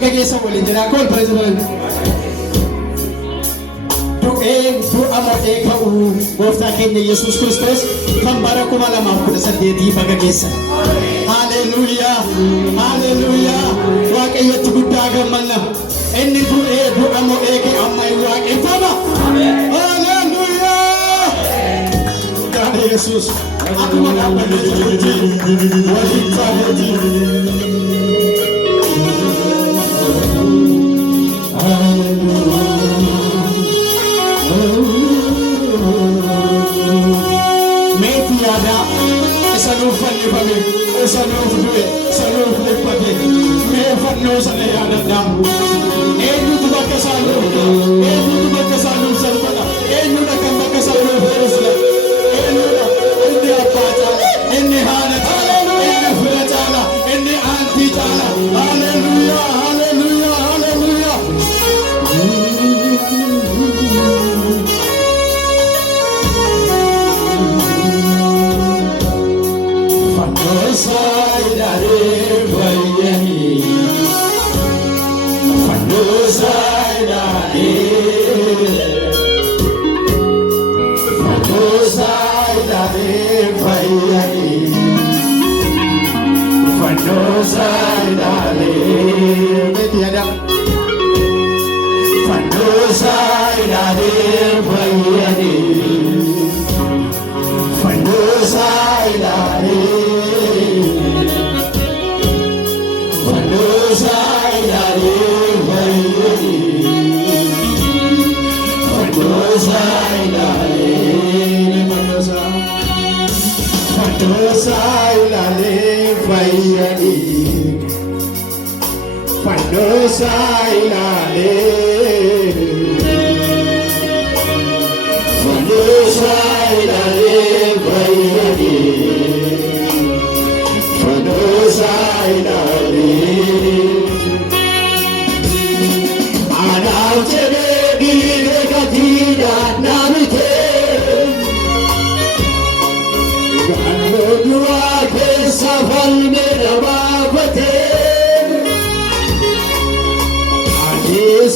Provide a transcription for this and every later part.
Gaggeessa waliin jira kol pirezidaanti. Du'a mo'ee ka'uu gooftaa keenya Yesuus Kiristoos kan bara 2018 baga geessan. Haleluuyaa! Haleluuyaa! Waaqayyotti guddaa gammanna. Inni du'a mo'ee ka'e amma hin waaqeffama. Haleluuyaa! Guddaa Yesuus akkuma dhaabbatee jirutti waliin taaneeti. Sanuuf fannifame, sanuuf du'e, sanuuf dhiphate, mee fannoo sana yaadadhaa. Eenyutu bakka isaa nuuf, eenyutu bakka isaa nuuf salphata, eenyudha kan bakka isaa nuuf hir'isna, eenyudha inni abbaa caala, inni haadha caala, inni fira caala, inni aantii caala. Haleluuyaa, haleluuyaa, haleluuyaa.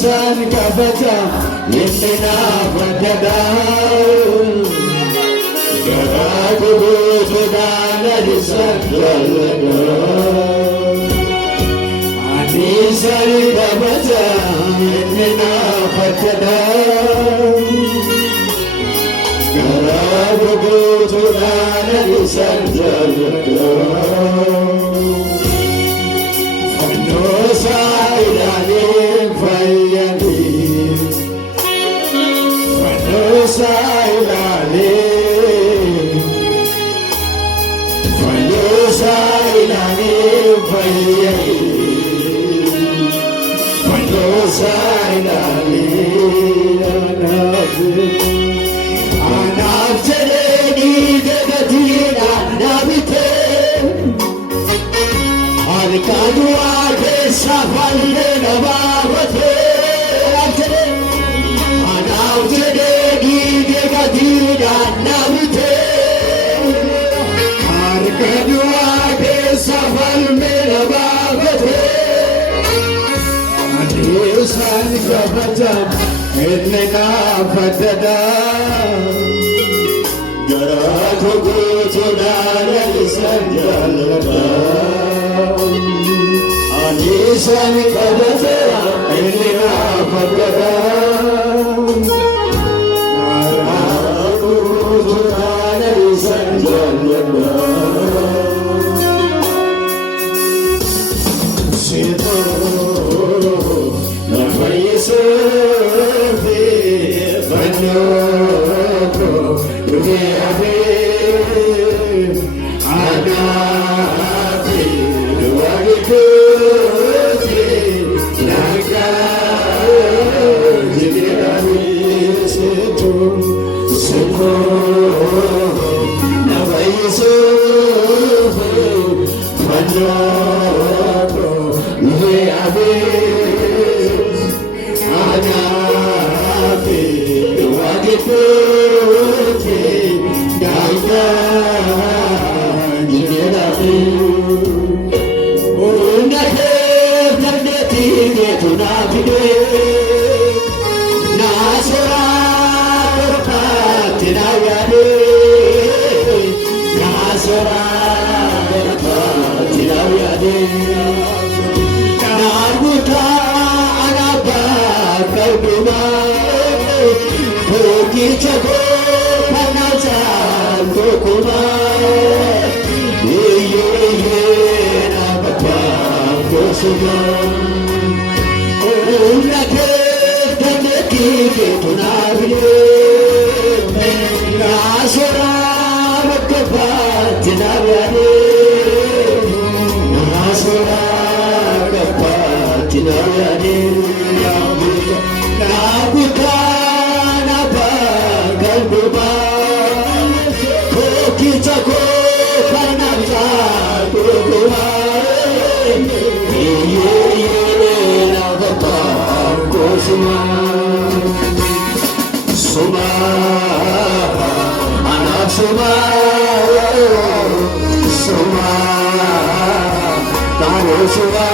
San kabata yemena badada garago bodana disandalana ani san kabata yemena badada garago bodana disandalana no saidane tunafide nasora berkati nawade nasora berkati nawade naguta anaba kauduma pergi jago panaja kokuma Suma, anak suma, suma, tahu suma,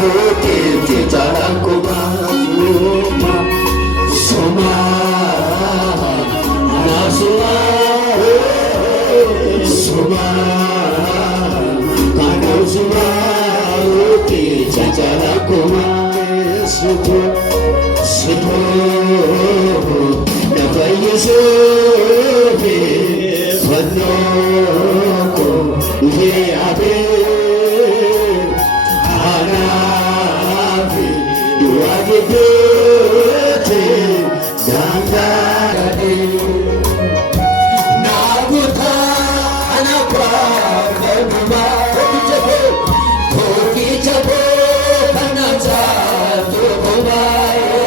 bukit jalan kuma, suma, anak suma, suma, tahu suma, bukit jalan kuma, suku, suku. Yesufi Vanoko Yeabe Hanafi Duagibete Dandade Naguta Anapa Kanuma Kokichabe Kokichabe Kanaja Tukubaye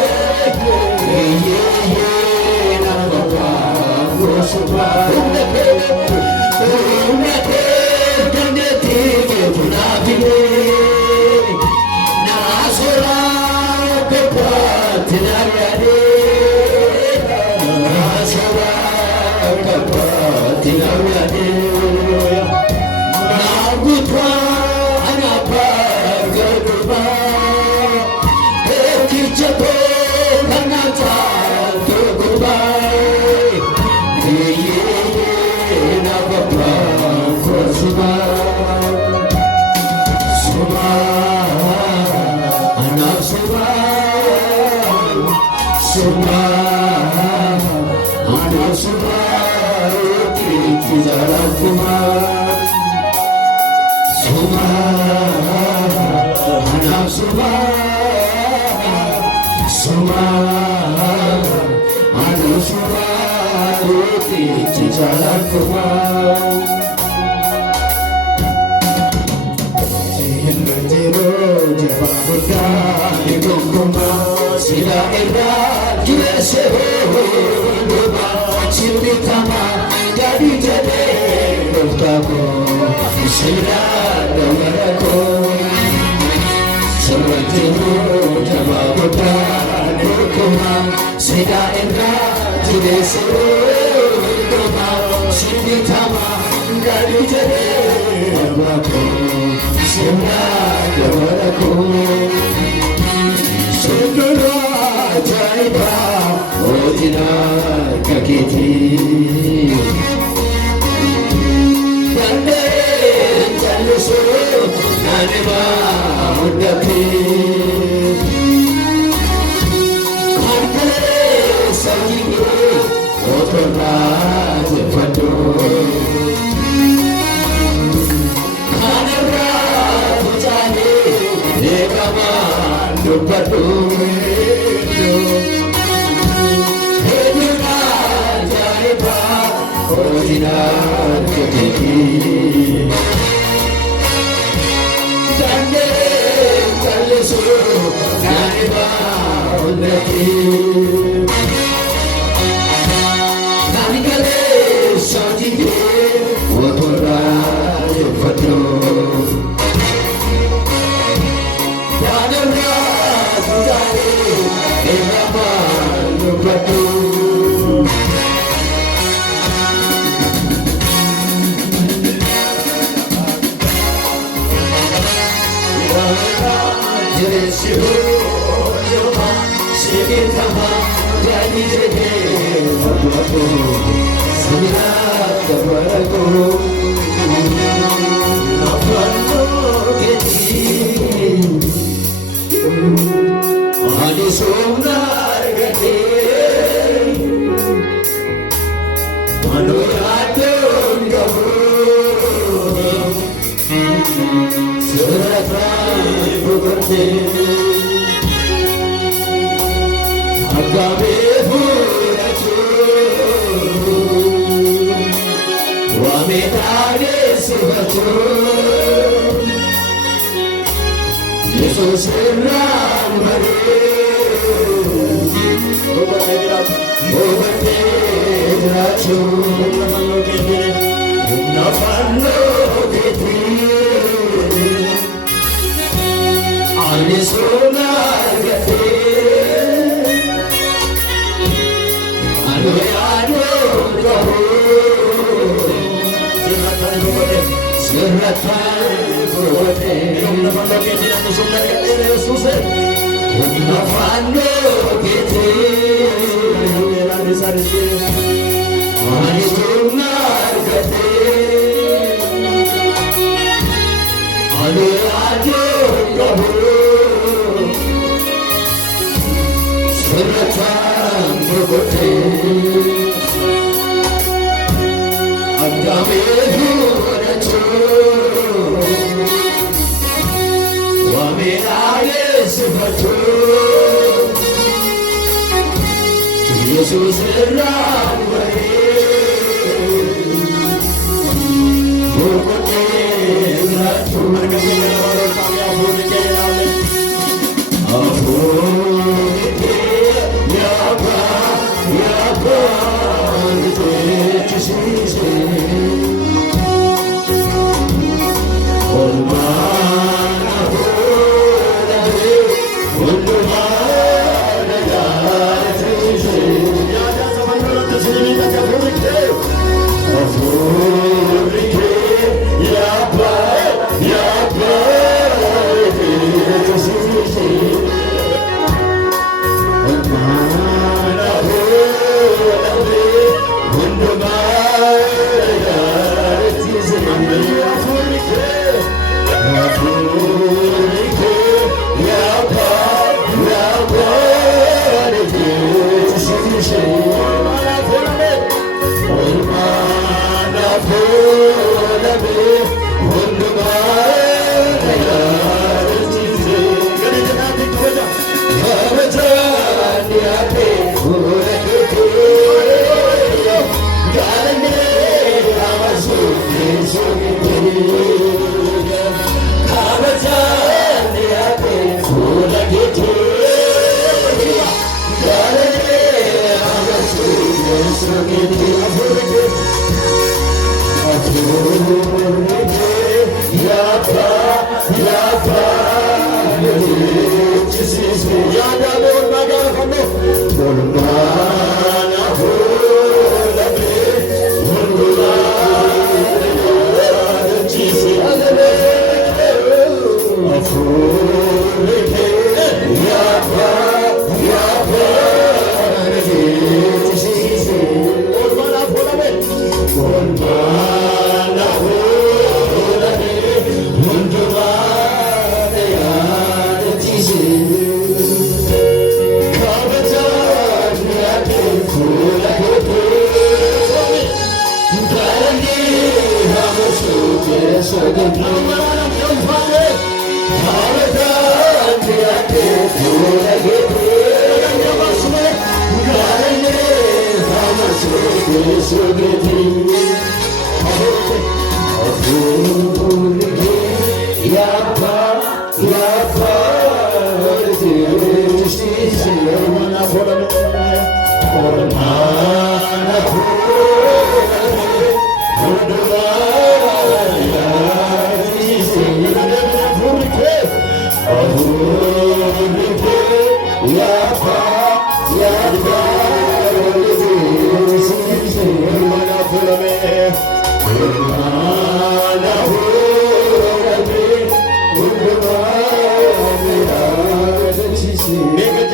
Make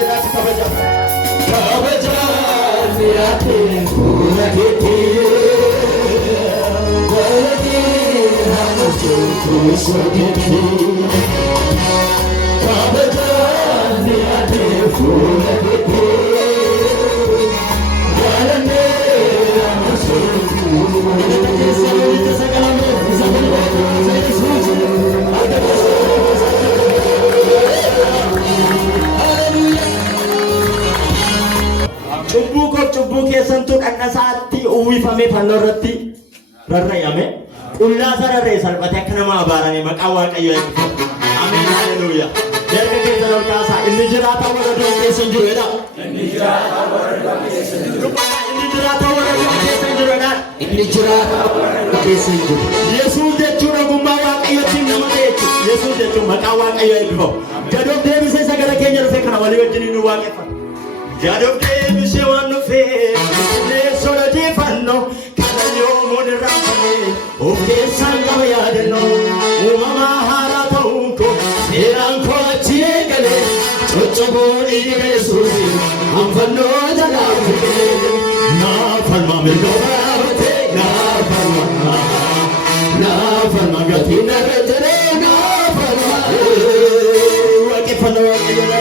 cubbuu keessantu dhaqnasaatti uwwifame fannoo irratti rarra'ame qullaa sararree salphate akka nama abaarame maqaa Waaqayyoo eebbifamu. Ameen haleluuyaa. Jarka keessa ol kaasaa inni jiraata warra du'an keessa hin jiru jedha. Inni jiraata warra du'an keessa hin jiru. Inni jiraata warra du'an keessa hin jiru jedha. Inni jiraata warra keessa hin jiru. Yesuus jechuun ogummaa Waaqayyootiin nama ta'e jechuudha. Yesuus jechuun maqaa Waaqayyoo eebbifamu. Gadoof deebisee sagara keenya dhufee kana walii wajjin nu waaqeffata. Gadoof deebisee waan dhufee leessoo jeefannoo kana yoomuun irraanfame of keessaan qaba yaadannoo uumamaa haaraa ta'uun koo seeraan koo achi eegalee coccoboo dhiiga Yesuusi anfannoo jalaa fudhee naaf falmaa mirga baraatee naaf falmaa gatii narra jiree naaf falmaa waaqeffannoo waaqayyoo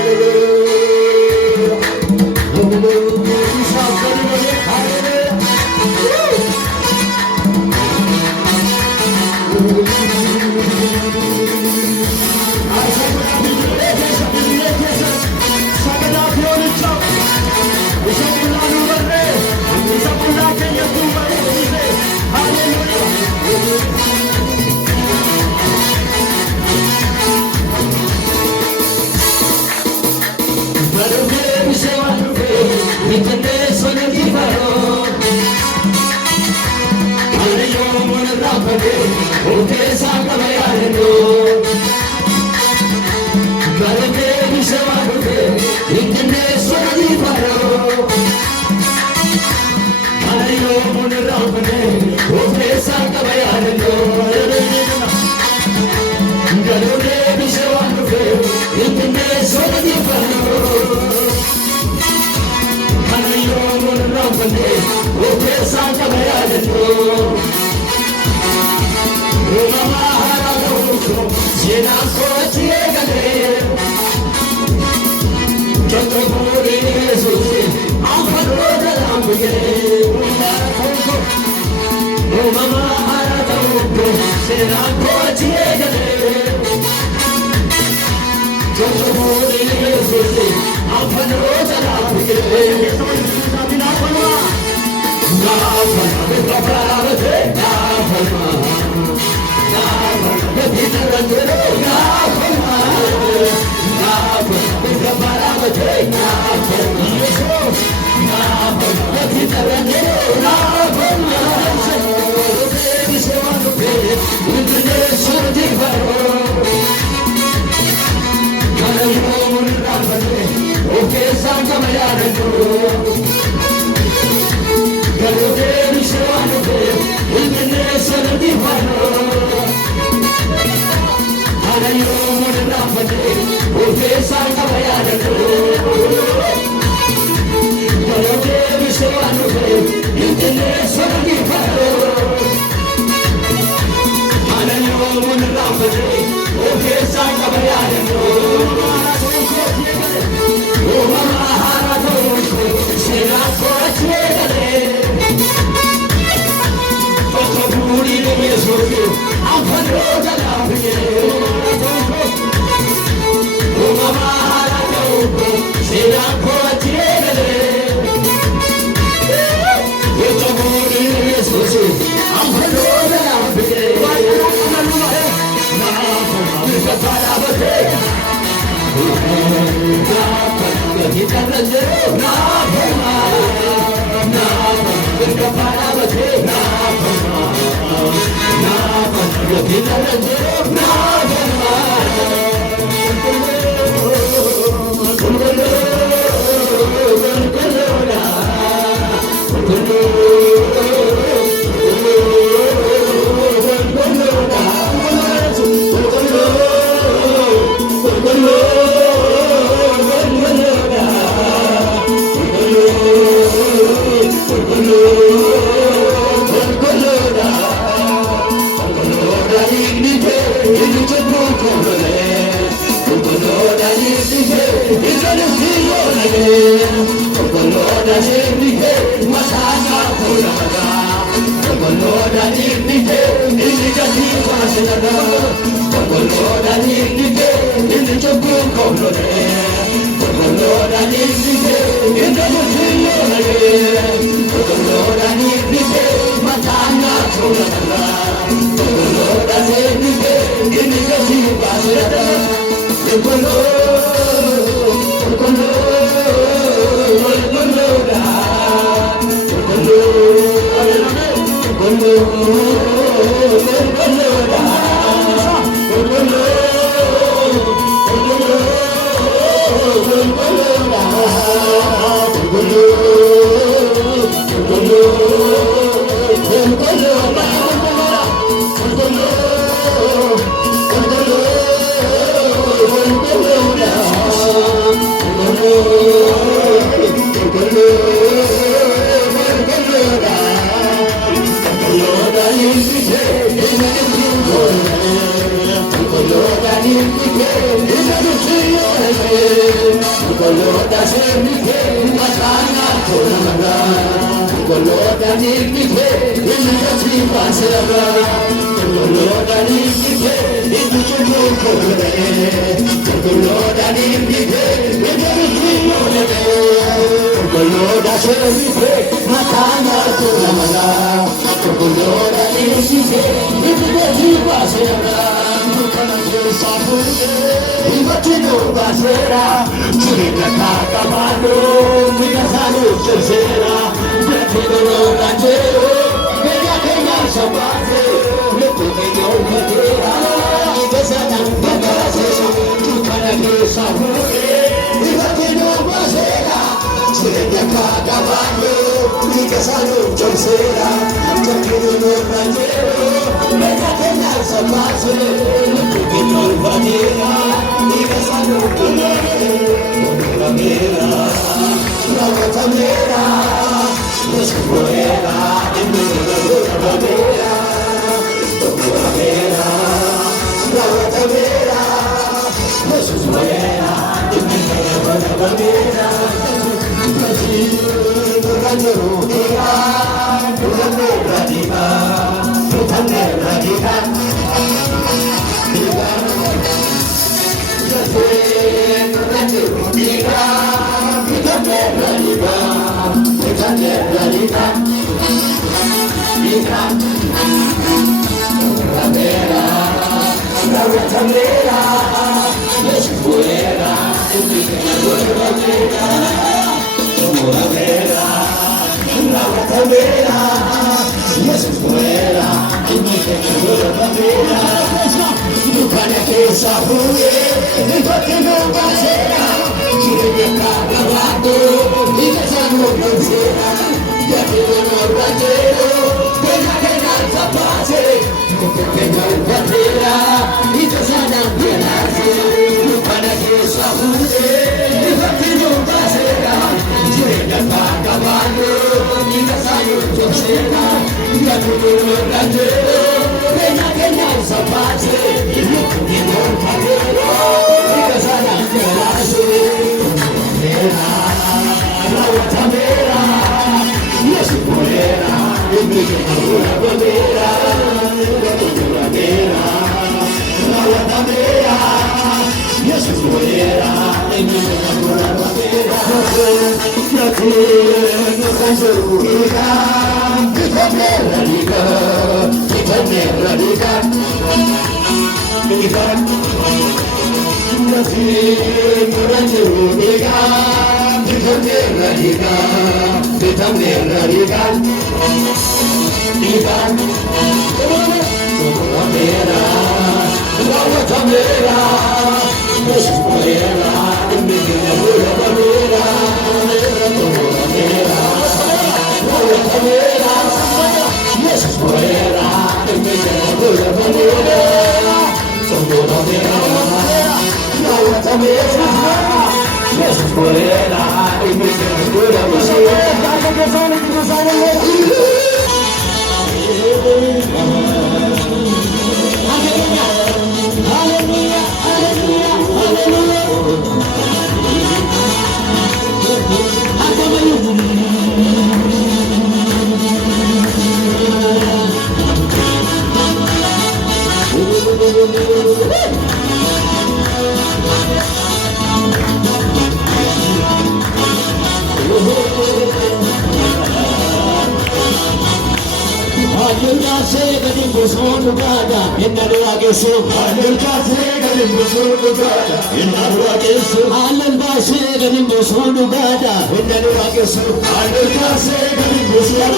Alilkase kadimbusun gada innaru agesu Alilkase kadimbusun gada innaru agesu Alilkase kadimbusun gada innaru agesu Alilkase kadimbusun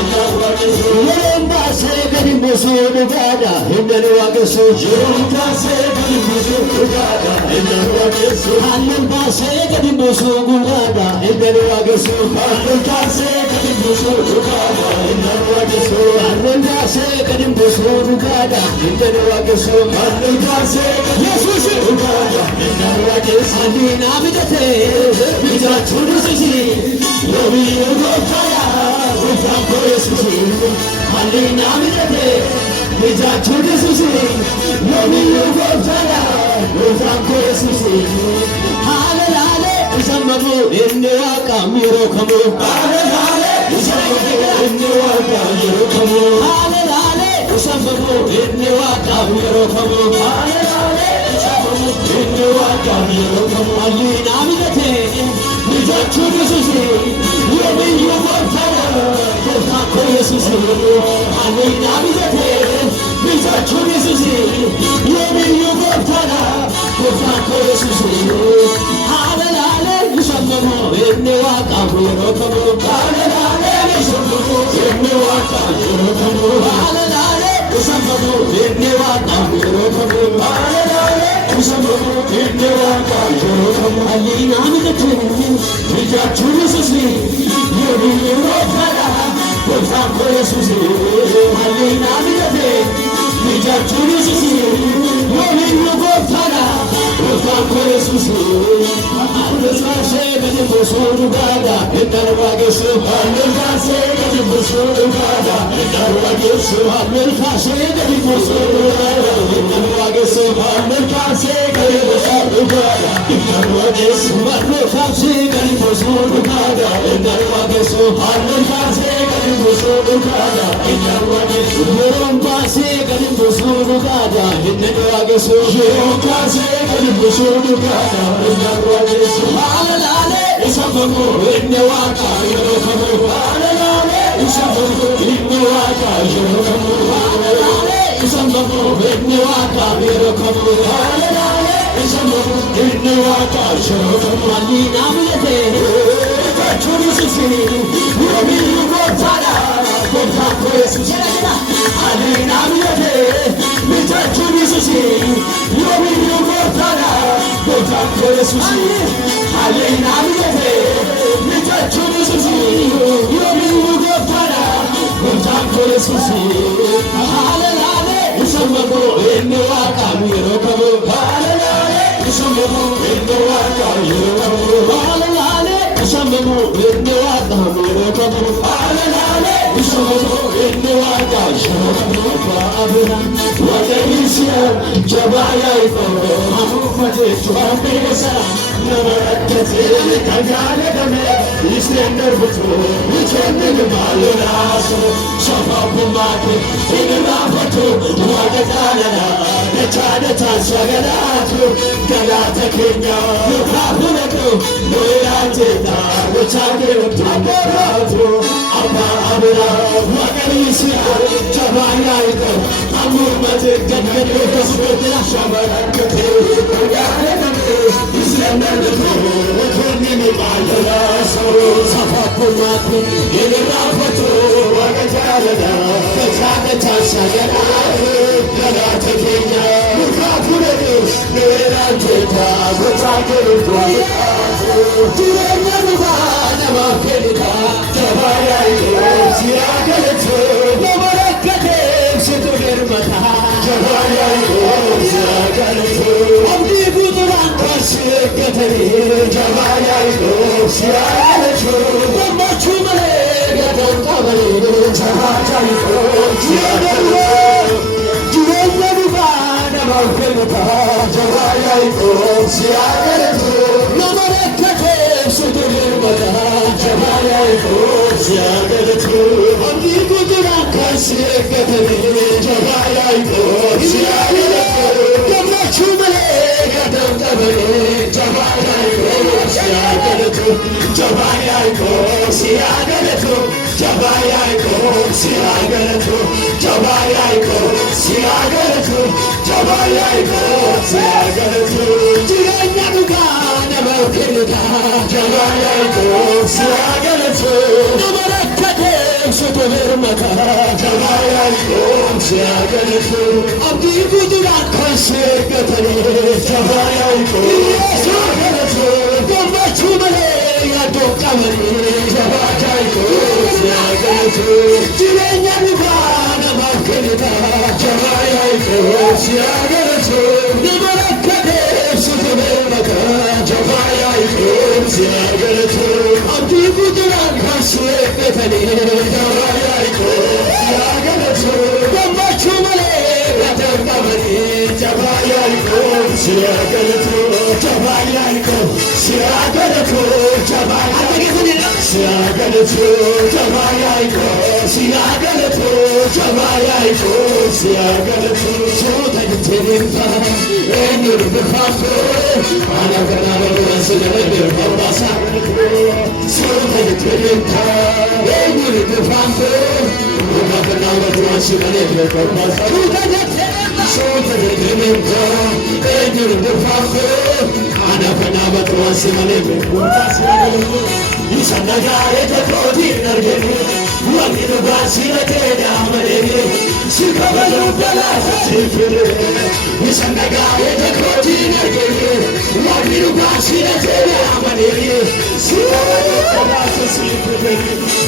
innaru agesu Alilkase kadimbusun gada innaru agesu Alilkase kadimbusun gada innaru agesu Alilkase kadimbusun gada innaru agesu Alilkase kadimbusun gada innaru agesu Alilkase kadimbusun gada innaru agesu Alilkase kadimbusun gada innaru agesu Alina midate bija chudusisi yobi yogotaya ufako yesusi Alina midate bija chudusisi yobi yogotaya ufako yesusi Halale isamabu inne akamiro kamu Halale isamabu inne akamiro kamu Halale isamabu inne akamiro kamu Halale isamabu inne akamiro kamu Alina midate bija chudusisi yobi yogotaya ufako yesusi Alina midate bija chudusisi yobi yogotaya ufako yesusi Halale isamabu inne akamiro kamu Halale isamabu inne akamiro kamu Halale isamabu inne akamiro kamu Halale isamabu inne akamiro kamu Alina midate bija chudusisi yobi yogotaya ufako yesusi Alina midate bija chudusisi yobi yogotaya ufako yesusi Alilkase kadimbusun gada innaru agesu Alilkase kadimbusun gada innaru agesu Alilkase kadimbusun gada innaru agesu Alilkase kadimbusun gada innaru agesu Alilkase kadimbusun gada innaru agesu Alilkase kadimbusun gada innaru agesu Alilkase kadimbusun gada innaru agesu Alilkase kadimbusun gada innaru agesu Halale isamabu inne akamiro kamu Halale isamabu inne akamiro kamu Halale isamabu inne akamiro kamu Halale isamabu inne akamiro kamu Alina midate bija chudusisi yobi yogotaya ufako yesusi Alina midate bija chudusisi yobi yogotaya ufako yesusi Alina midate bija chudusisi yobi yogotaya ufako yesusi Halale isamabu inne akamiro kamu Halale isamabu inne akamiro kamu Halale isamabu inne akamiro kamu Halale isamabu inne akamiro kamu Abuna wadanisia jabaya iko amufate tuambesa nabarakate kagale dame istender butu uchende maluraso shafabu mate inrafatu wagatala nechada tashagalatu galata kenya yukabuletu noyateta wachage utu Abba abra wadanisia jabaya iko amufate kagale kasbetla shabarakate kagale dame istender butu uchende maluraso shafabu mate inrafatu wagatala nechada tashagalatu galata kenya yukabuletu noyateta wachage utu Jirenya nubana makelika jabaya iko siyagaletu nabarakate situgermata jabaya iko siyagaletu abdi buduran kasikatari jabaya iko siyagaletu namachu male gatan kabale jabaya iko siyagaletu Jirenya nubana makelika jabaya iko siyagaletu nabarakate situgermata jabaya iko siyagaletu abdi buduran kasikatari jabaya iko siyagaletu namachu male gatan kabale jabaya iko siyagaletu Jabayaiko, Siagaletu, Jabayaiko, Siagaletu, Jabayaiko, Siagaletu, Jabayaiko, Siagaletu, Jabayaiko, Jabayaiko, Siagaletu, Nabarakate, Sotovermata, Jabayaiko, Siagaletu, Abdi Gudurat Konsekatani, Jabayaiko, Siagaletu, Chumale ya do kamari Jabayaiko, Siagaletu, Jirenya Nibana Makelita, Jabayaiko, Siagaletu, Nabarakate, Sotovermata, Jabayaiko, Siagaletu, Abdi Gudurat Konsekatani, Jabayaiko, Siagaletu, Chumale ya do kamari Jabayaiko, Siagaletu, Jabayaiko, Siagaletu, Jabayaiko, Siagaletu, Jabayaiko, Siagaletu, Jabayaiko, Siagaletu, Sotagitinta, Enur Befako, Anaganaro, Siagaletu, Babasa, Sotagitinta, Enur Befako, Anaganaro, Siagaletu, Babasa, Sotagitinta, Enur Befako, Anaganaro, Siagaletu, Babasa, Isanaga etakoti nargeni, wamiru basira teda amareni, sikabadu balasa sifire. Isanaga etakoti nargeni, wamiru basira teda amareni, sikabadu balasa sifire.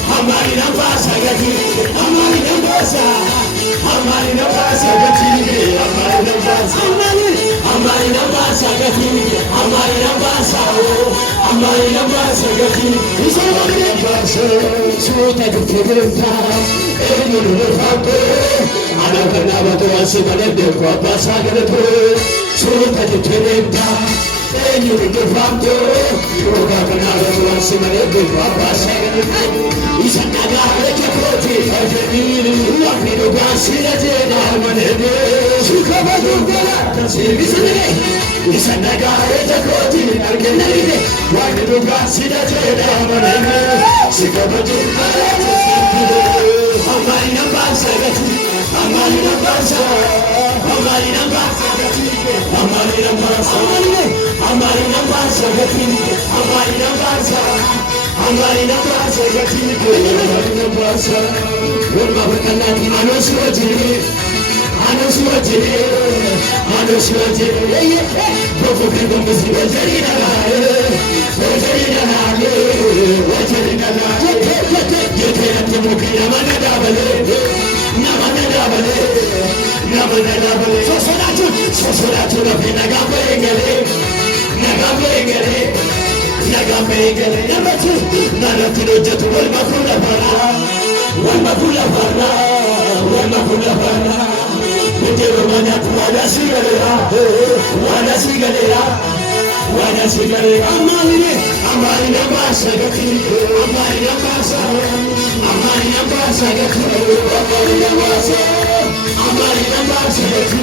Hamari nambasa gati, hamari nambasa, hamari nambasa gati, hamari nambasa, hamari nambasa gati, hamari nambasa, hamari nambasa gati. Suta Kitinta, Enur Befako, Anaganaro, Siagaletu, Babasa, Suta Kitinta, Enur Befako, Anaganaro, Siagaletu, Babasa, Isanaga etakoti nargeni, wamiru basira teda amareni, sikabadu balasa sifire. Isanaga etakoti nargeni, wamiru basira teda amareni, sikabadu balasa sifire. Hamari nambasa gati, hamari nambasa, hamari nambasa gati, hamari nambasa, hamari nambasa gati, hamari nambasa. Hamari nambasa gati, hamari nambasa. Wema wakanani anoswatini, anoswatini, anoswatini. Provoke gomzi wajarina nae, wajarina nae, wajarina nae. Yete atimuki namana bale, namana bale, namana bale. Sosoratu na pina gambe engele, nagambe engele. Nagamegele, Namatu, Nanatino Jetu, Walmakula Pana, Walmakula Pana, Walmakula Pana, Mutero Manatu, Wada Sigalera, Wada Sigalera, Wada Sigalera, Amari Nambasa Gati, Amari Nambasa, Amari Nambasa Gati, Amari Nambasa, Amari Nambasa Gati,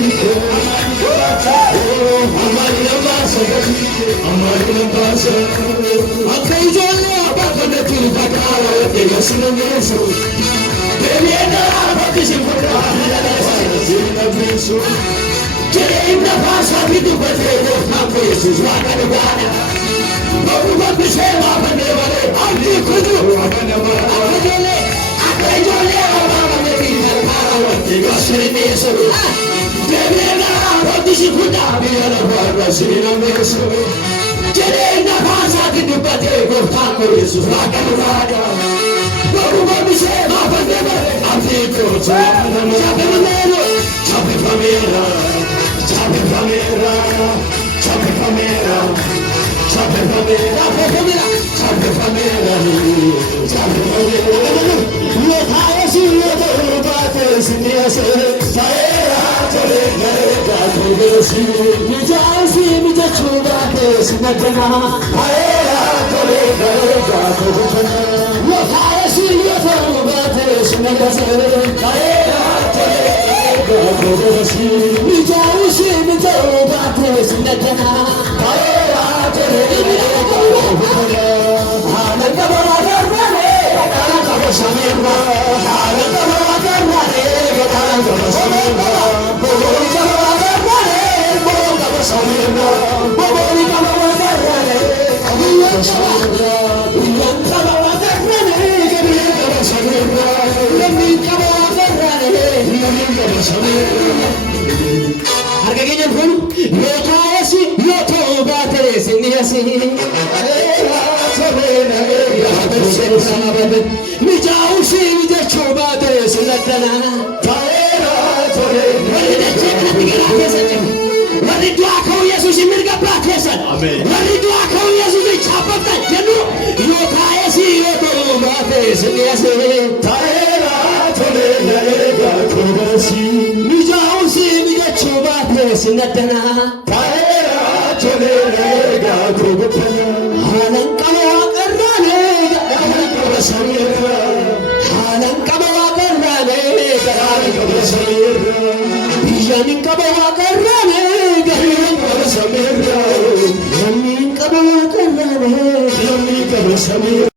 Amari Nambasa Gati, Amari Nambasa. Akaijole abakone tulipakala yote yasinemeso. Belienda abakisi mkutana yasinemeso. Jere imna pasa vitu patego hapo Yesu wakane bwana. Mungu akisema apande wale akikudu apande wale. Akaijole abakone tulipakala yote yasinemeso. Belienda abakisi mkutana yasinemeso. Jerena pasa kitu patego hapo Yesu wakane bwana. Mungu akisema apande wale akikudu apande wale. Chape famera, chape famera, chape famera, chape famera, chape famera, chape famera. Lo thaye si lo to baate siniyase, thaye aatale garega togesi. Mijai si mija chubate sinatena, thaye aatale garega togesi. Lo thaye si lo to baate siniyase, thaye aatale Gogosi, Mijausi, Mijau, Bate, Sinatana, Taera, Tere, Argagenya pun lokasi loto bate siniyasi sabena ya bersama mi jausi mi jacoba bate sinadana taera tore wali cekna tinggal kesan wali doa kau Yesus mirga kesan wali doa kau Yesus capatan jenu lokasi loto bate siniyasi taera tore ya kobasi mi jausi mi jacoba sinadana taera tole ga gobapana halan kawa karane halan kawa samira halan kawa karane halan kawa samira biyanin kawa karane halan kawa samira yamin kawa karane yamin kawa samira